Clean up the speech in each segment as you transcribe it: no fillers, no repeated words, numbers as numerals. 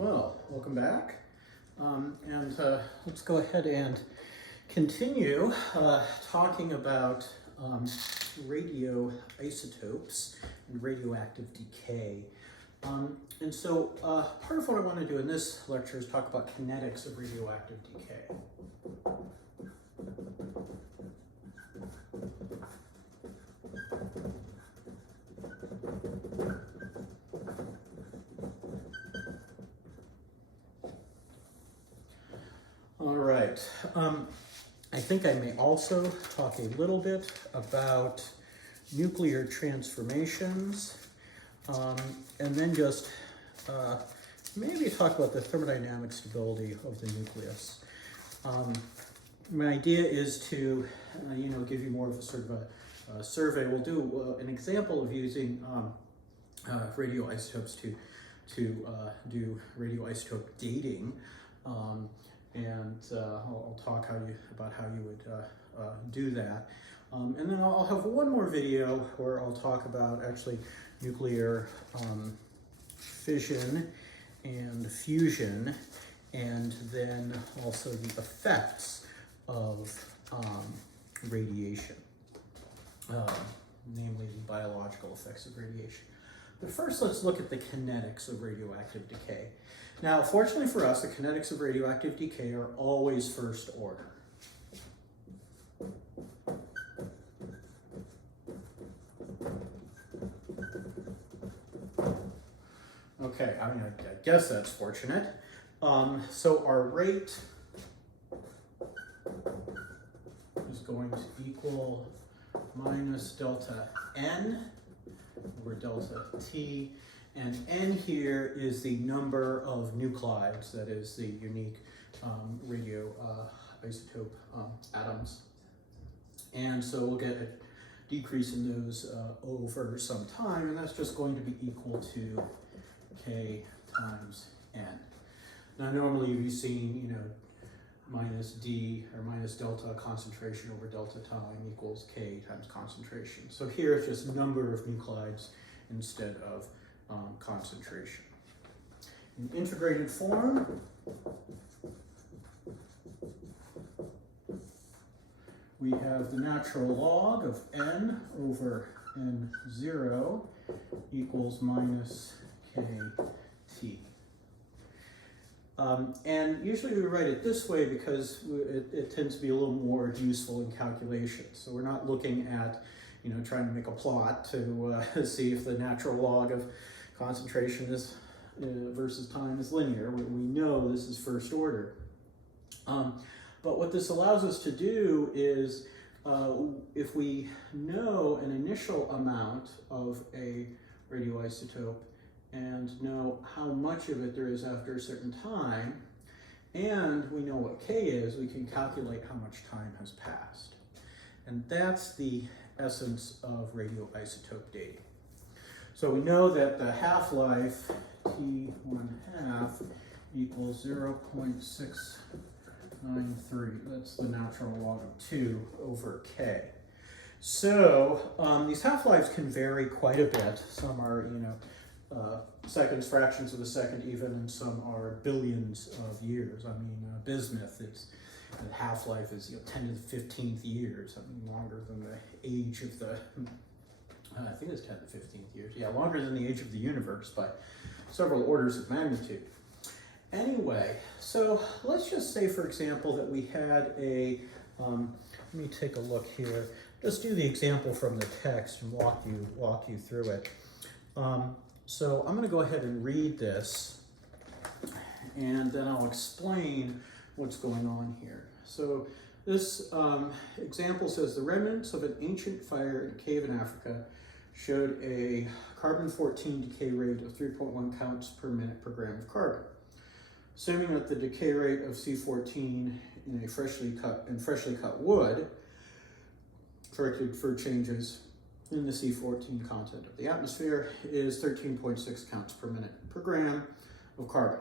Well, welcome back. Let's go ahead and continue talking about radioisotopes and radioactive decay. Part of what I want to do in this lecture is talk about kinetics of radioactive decay. All right. I think I may also talk a little bit about nuclear transformations, and then just maybe talk about the thermodynamic stability of the nucleus. My idea is to, give you more of a sort of a survey. We'll do an example of using radioisotopes to do radioisotope dating. I'll talk about how you would do that. And then I'll have one more video where I'll talk about actually nuclear fission and fusion, and then also the effects of radiation, namely the biological effects of radiation. But first, let's look at the kinetics of radioactive decay. Now, fortunately for us, the kinetics of radioactive decay are always first order. Okay, I guess that's fortunate. So our rate is going to equal minus delta N over delta T. And N here is the number of nuclides, that is the unique radioisotope atoms. And so we'll get a decrease in those over some time, and that's just going to be equal to K times N. Now normally you've seen, minus D or minus delta concentration over delta time equals K times concentration. So here it's just number of nuclides instead of concentration. In integrated form, we have the natural log of N over N0 equals minus KT. And usually we write it this way because it tends to be a little more useful in calculations. So we're not looking at, trying to make a plot to see if the natural log of concentration is versus time is linear. We know this is first order. But what this allows us to do is, if we know an initial amount of a radioisotope and know how much of it there is after a certain time, and we know what K is, we can calculate how much time has passed. And that's the essence of radioisotope dating. So we know that the half-life, T1/2, equals 0.693. That's the natural log of 2 over K. So these half-lives can vary quite a bit. Some are, seconds, fractions of a second even, and some are billions of years. Bismuth, the half-life is 10 to the 15th years, longer than the age of the, I think it's 10 to the 15th years. Yeah, longer than the age of the universe by several orders of magnitude. Anyway, so let's just say, for example, that we had a, let me take a look here. Just do the example from the text and walk you through it. So I'm going to go ahead and read this, and then I'll explain what's going on here. So this example says the remnants of an ancient fire in a cave in Africa showed a carbon-14 decay rate of 3.1 counts per minute per gram of carbon. Assuming that the decay rate of C14 in freshly cut wood, corrected for changes in the C14 content of the atmosphere, is 13.6 counts per minute per gram of carbon.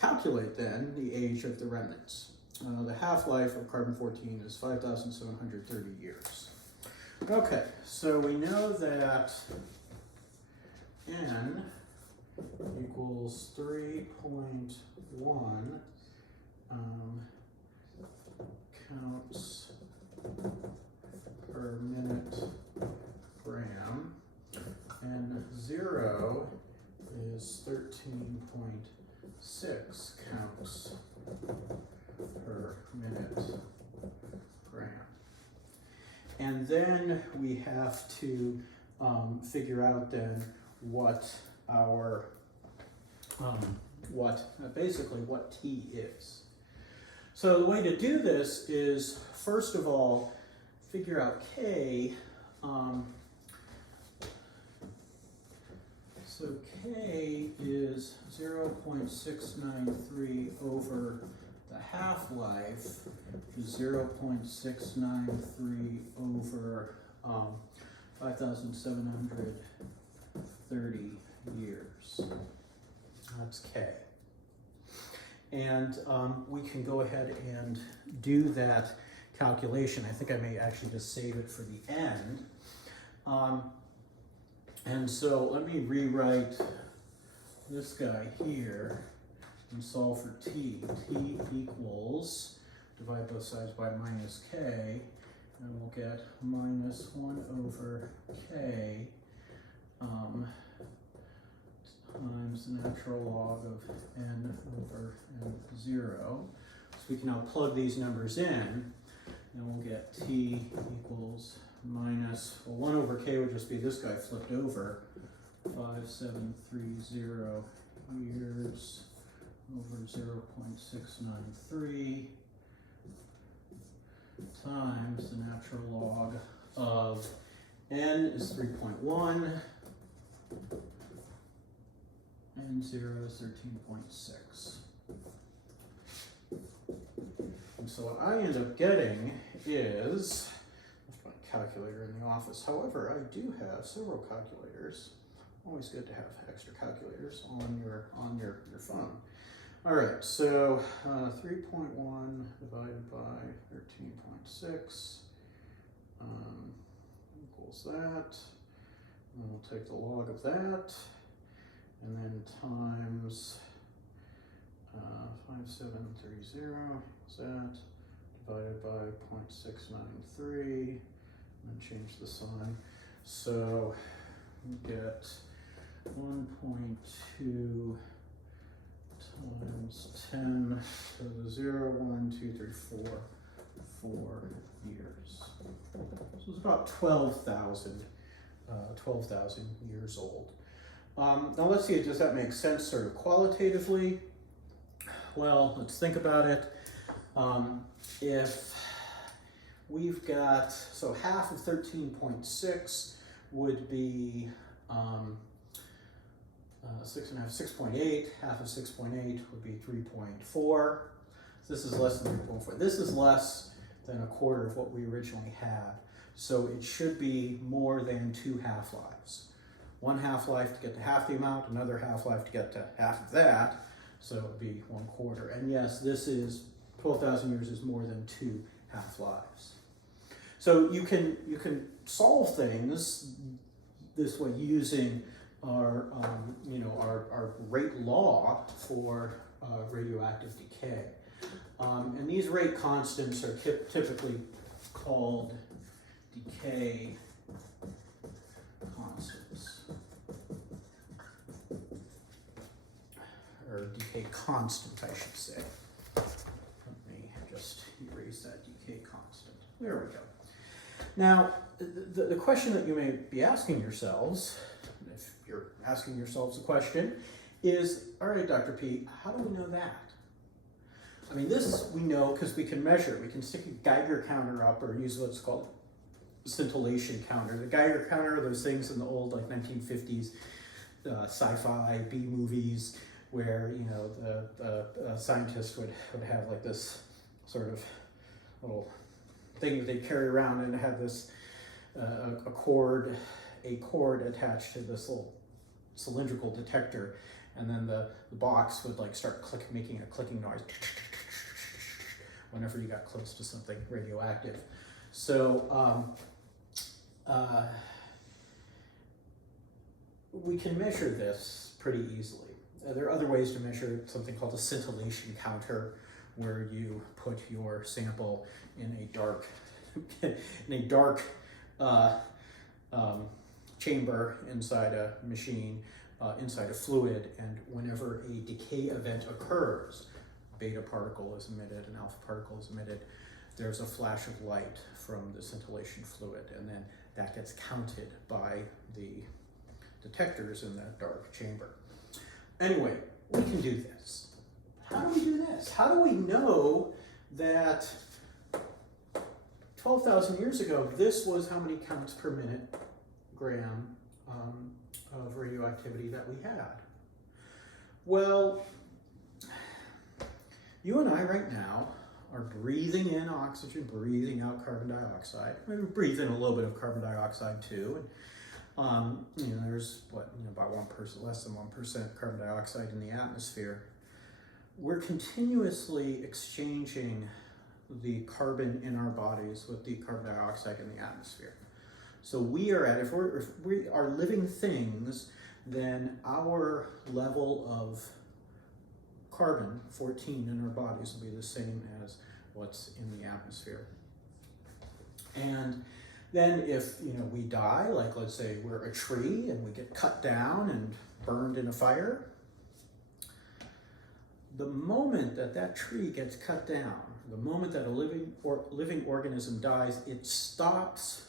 Calculate then the age of the remnants. The half-life of carbon-14 is 5,730 years. Okay, so we know that N equals 3.1 counts per minute gram, and 0 is 13.6 counts per minute gram. And then we have to figure out then what our basically what T is. So the way to do this is, first of all, figure out K. So K is 0.693 over the half-life is 0.693 over 5,730 years. That's K. And we can go ahead and do that calculation. I think I may actually just save it for the end. And so let me rewrite this guy here and solve for T. T equals, divide both sides by minus K, and we'll get minus 1 over K times the natural log of n over n0. So we can now plug these numbers in, and we'll get T equals minus, well, 1 over K would just be this guy flipped over, 5730 years over 0.693 times the natural log of n is 3.1 and 0 is 13.6. And so what I end up getting is, I left my calculator in the office. However, I do have several calculators. Always good to have extra calculators on your phone. All right, so 3.1 divided by 13.6 equals that. And we'll take the log of that, and then times 5730 equals that, divided by 0.693, and then change the sign. So we get 1.2 times 10 to the 0, 1, 2, 3, 4 years. So it's about 12,000 years old. Now let's see, does that make sense sort of qualitatively? Well, let's think about it. If we've got, so half of 13.6 would be 6.8, half of 6.8 would be 3.4. This is less than 3.4. This is less than a quarter of what we originally had. So it should be more than 2 half-lives. 1 half-life to get to half the amount, another half-life to get to half of that. So it would be 1/4. And yes, this is 12,000 years is more than 2 half-lives. So you can solve things this way using our rate law for radioactive decay. And these rate constants are typically called decay constants, or decay constant, I should say. Let me just erase that decay constant. There we go. Now, the question that you may be asking yourselves, if you're asking yourselves the question, is, all right, Dr. P, how do we know that? I mean, this we know because we can measure. We can stick a Geiger counter up or use what's called scintillation counter. The Geiger counter are those things in the old, like 1950s sci-fi B movies where, you know, the scientist would have like this sort of little thing that they'd carry around, and it had this a cord attached to this little cylindrical detector, and then the box would like start making a clicking noise whenever you got close to something radioactive. So we can measure this pretty easily. There are other ways to measure something called a scintillation counter, where you put your sample in a dark, chamber inside a machine, inside a fluid, and whenever a decay event occurs, beta particle is emitted, an alpha particle is emitted, there's a flash of light from the scintillation fluid, and then that gets counted by the detectors in that dark chamber. Anyway, we can do this. How do we do this? How do we know that 12,000 years ago, this was how many counts per minute gram of radioactivity that we had? Well, you and I right now are breathing in oxygen, breathing out carbon dioxide. We breathe in a little bit of carbon dioxide too. And, there's about 1%, less than 1% carbon dioxide in the atmosphere. We're continuously exchanging the carbon in our bodies with the carbon dioxide in the atmosphere. So we are if we are living things, then our level of carbon 14 in our bodies will be the same as what's in the atmosphere. And then if we die, like let's say we're a tree and we get cut down and burned in a fire, the moment that that tree gets cut down, the moment that a living organism dies, it stops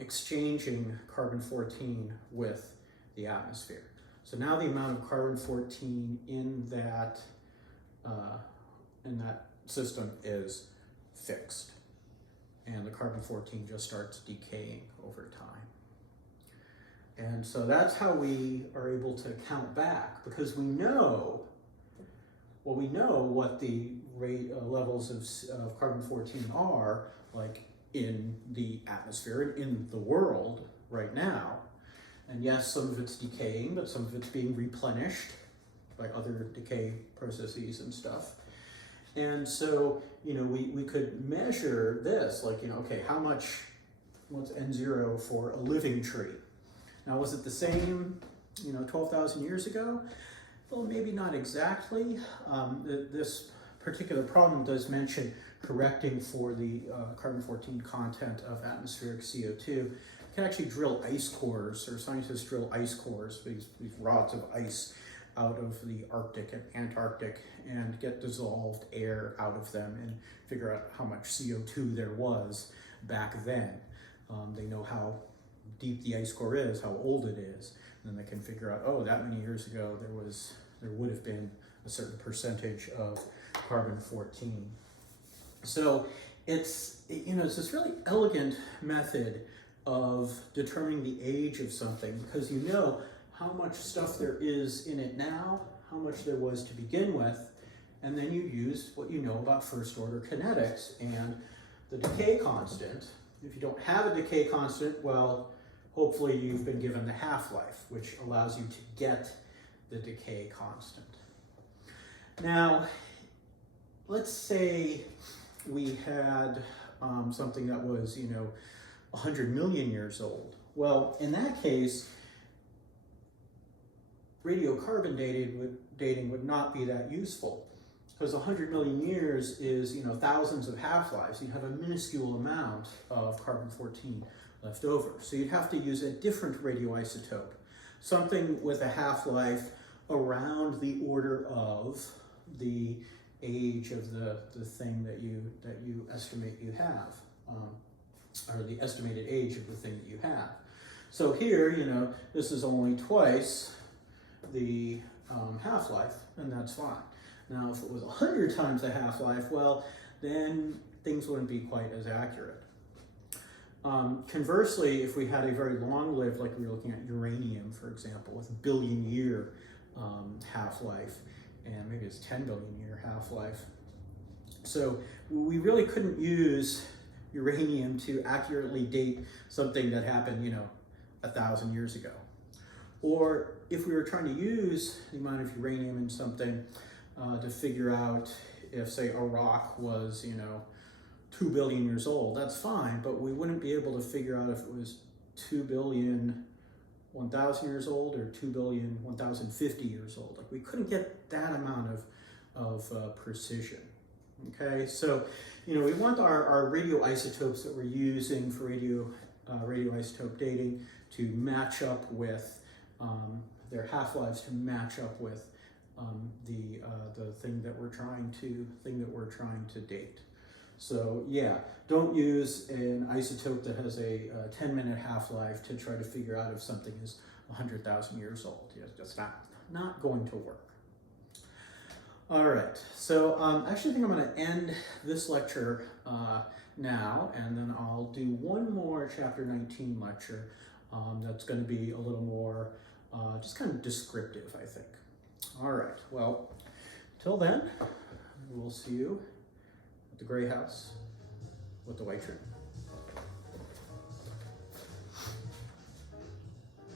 exchanging carbon-14 with the atmosphere. So now the amount of carbon-14 in that system is fixed, and the carbon-14 just starts decaying over time. And so that's how we are able to count back, because we know what the levels of carbon-14 are, like in the atmosphere and in the world right now. And yes, some of it's decaying, but some of it's being replenished by other decay processes and stuff. And so, we could measure this, like, okay, what's N0 for a living tree? Now, was it the same, 12,000 years ago? Well, maybe not exactly. This particular problem does mention correcting for the carbon-14 content of atmospheric CO2. You can actually drill ice cores, or scientists drill ice cores, these rods of ice, out of the Arctic and Antarctic, and get dissolved air out of them and figure out how much CO2 there was back then. They know how deep the ice core is, how old it is, and then they can figure out, oh, that many years ago there would have been a certain percentage of carbon-14. So it's this really elegant method of determining the age of something, because you know how much stuff there is in it now, how much there was to begin with, and then you use what you know about first-order kinetics and the decay constant. If you don't have a decay constant, well, hopefully you've been given the half-life, which allows you to get the decay constant. Now, let's say we had something that was, 100 million years old. Well, in that case, radiocarbon dating would not be that useful, because 100 million years is, thousands of half-lives. You'd have a minuscule amount of carbon-14 left over. So you'd have to use a different radioisotope, something with a half-life around the order of the age of the thing that you estimate you have, or the estimated age of the thing that you have. So here, this is only twice the half-life, and that's fine. Now, if it was 100 times the half-life, well, then things wouldn't be quite as accurate. Conversely, if we had a very long-lived, like we were looking at uranium, for example, with a billion-year half-life, and maybe it's 10 billion-year half-life. So we really couldn't use uranium to accurately date something that happened, 1,000 years ago. Or if we were trying to use the amount of uranium in something to figure out if, say, a rock was, 2 billion years old, that's fine, but we wouldn't be able to figure out if it was 2 billion 1,000 years old or 2 billion, 1,050 years old. Like we couldn't get that amount of precision. Okay, so we want our radioisotopes that we're using for radioisotope dating to match up with their half-lives, to match up with the thing that we're trying to date. So yeah, don't use an isotope that has a 10-minute half-life to try to figure out if something is 100,000 years old. It's just not going to work. All right, so I actually think I'm going to end this lecture now, and then I'll do one more chapter 19 lecture that's going to be a little more just kind of descriptive, I think. All right, well, till then, we'll see you at the Gray House with the White Tree.